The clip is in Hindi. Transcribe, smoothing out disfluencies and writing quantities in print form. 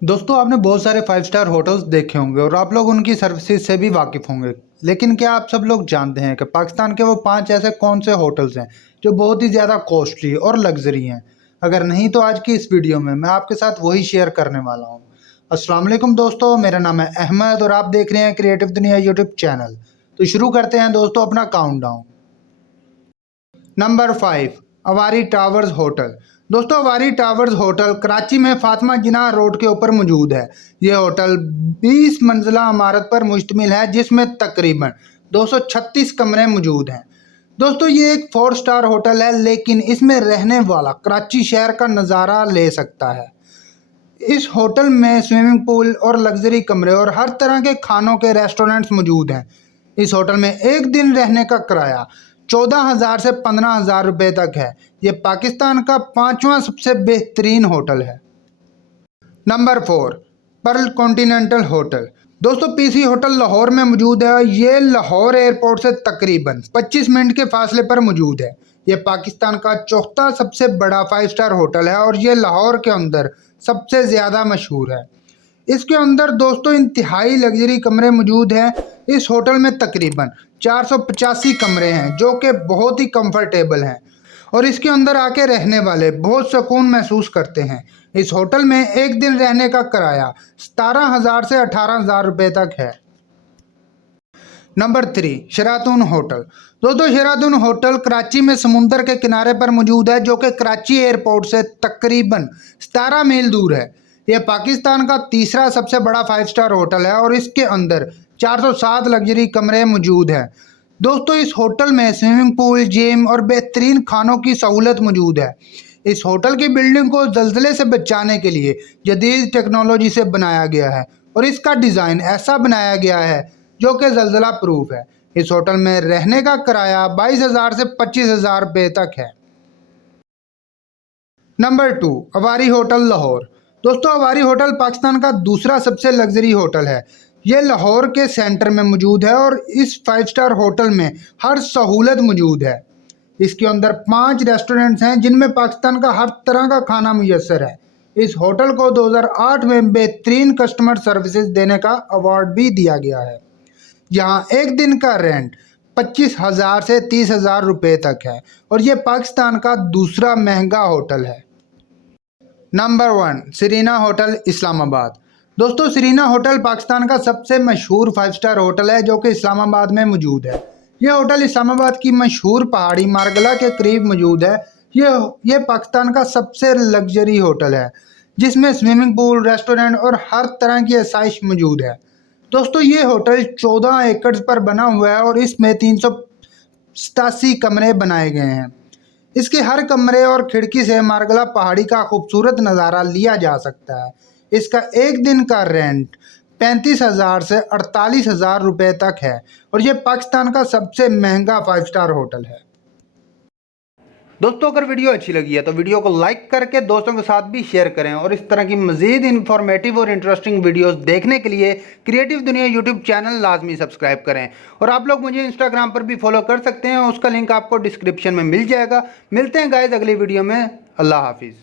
दोस्तों आपने बहुत सारे 5 स्टार होटल्स देखे होंगे और आप लोग उनकी सर्विसेज से भी वाकिफ़ होंगे। लेकिन क्या आप सब लोग जानते हैं कि पाकिस्तान के वो 5 ऐसे कौन से होटल्स हैं जो बहुत ही ज़्यादा कॉस्टली और लग्जरी हैं? अगर नहीं तो आज की इस वीडियो में मैं आपके साथ वही शेयर करने वाला हूँ। अस्सलाम वालेकुम दोस्तों, मेरा नाम है अहमद और आप देख रहे हैं क्रिएटिव दुनिया यूट्यूब चैनल। तो शुरू करते हैं दोस्तों अपना countdown. Number 5, Avari towers hotel. दोस्तों अवारी टावर्स होटल कराची में फातिमा जिनाह रोड के ऊपर मौजूद है। ये होटल 20 मंजिला इमारत पर मुश्तमिल है जिसमें तकरीबन 236 कमरे मौजूद हैं। दोस्तों ये एक 4 स्टार होटल है लेकिन इसमें रहने वाला कराची शहर का नज़ारा ले सकता है। इस होटल में स्विमिंग पूल और लग्जरी कमरे और हर तरह के खानों के रेस्टोरेंट्स मौजूद हैं। इस होटल में एक दिन रहने का किराया 14,000 से 15,000 रुपये तक है। ये पाकिस्तान का 5वां सबसे बेहतरीन होटल है। Number 4, Perl continental hotel. दोस्तों पीसी होटल लाहौर में मौजूद है। ये लाहौर एयरपोर्ट से तकरीबन 25 मिनट के फासले पर मौजूद है। ये पाकिस्तान का चौथा सबसे बड़ा 5 स्टार होटल है और ये लाहौर के अंदर सबसे ज़्यादा मशहूर है। इसके अंदर दोस्तों इंतहाई लग्जरी कमरे मौजूद हैं। इस होटल में तकरीबन 485 कमरे हैं जो कि बहुत ही कंफर्टेबल हैं और इसके अंदर आके रहने वाले बहुत सुकून महसूस करते हैं। इस होटल में एक दिन रहने का किराया 17,000 से 18,000 रुपये तक है। Number 3, Sheraton hotel. दोस्तों शेरातून होटल कराची में समुंदर के किनारे पर मौजूद है जो कि कराची एयरपोर्ट से तकरीबन 17 मील दूर है। यह पाकिस्तान का तीसरा सबसे बड़ा 5 स्टार होटल है और इसके अंदर 407 लग्जरी कमरे मौजूद हैं। दोस्तों इस होटल में स्विमिंग पूल, जिम और बेहतरीन खानों की सहूलत मौजूद है। इस होटल की बिल्डिंग को ज़ल्ज़ले से बचाने के लिए जदीद टेक्नोलॉजी से बनाया गया है और इसका डिज़ाइन ऐसा बनाया गया है जो कि ज़ल्ज़ला प्रूफ है। इस होटल में रहने का किराया 22,000 से 25,000 रुपये तक है। Number 2, Avari hotel Lahore. दोस्तों अवारी होटल पाकिस्तान का दूसरा सबसे लग्जरी होटल है। ये लाहौर के सेंटर में मौजूद है और इस 5 स्टार होटल में हर सहूलत मौजूद है। इसके अंदर 5 रेस्टोरेंट्स हैं जिनमें पाकिस्तान का हर तरह का खाना मुयस्सर है। इस होटल को 2008 में बेहतरीन कस्टमर सर्विसेज देने का अवार्ड भी दिया गया है। यहाँ एक दिन का रेंट 25,000 से 30,000 रुपये तक है और ये पाकिस्तान का दूसरा महंगा होटल है। Number 1, Serena hotel Islamabad. दोस्तों सीरीना होटल पाकिस्तान का सबसे मशहूर 5 स्टार होटल है जो कि इस्लामाबाद में मौजूद है। यह होटल इस्लामाबाद की मशहूर पहाड़ी मारगला के करीब मौजूद है। यह पाकिस्तान का सबसे लग्जरी होटल है जिसमें स्विमिंग पूल, रेस्टोरेंट और हर तरह की आसाइश मौजूद है। दोस्तों ये होटल 14 एकड़ पर बना हुआ है और इसमें 387 कमरे बनाए गए हैं। इसके हर कमरे और खिड़की से मारगला पहाड़ी का खूबसूरत नज़ारा लिया जा सकता है। इसका एक दिन का रेंट 35,000 से 48,000 रुपये तक है और ये पाकिस्तान का सबसे महंगा 5 स्टार होटल है। दोस्तों अगर वीडियो अच्छी लगी है तो वीडियो को लाइक करके दोस्तों के साथ भी शेयर करें और इस तरह की मज़ीद इन्फॉर्मेटिव और इंटरेस्टिंग वीडियोस देखने के लिए क्रिएटिव दुनिया यूट्यूब चैनल लाजमी सब्सक्राइब करें। और आप लोग मुझे इंस्टाग्राम पर भी फॉलो कर सकते हैं, उसका लिंक आपको डिस्क्रिप्शन में मिल जाएगा। मिलते हैं गाइस अगली वीडियो में। अल्लाह हाफिज़।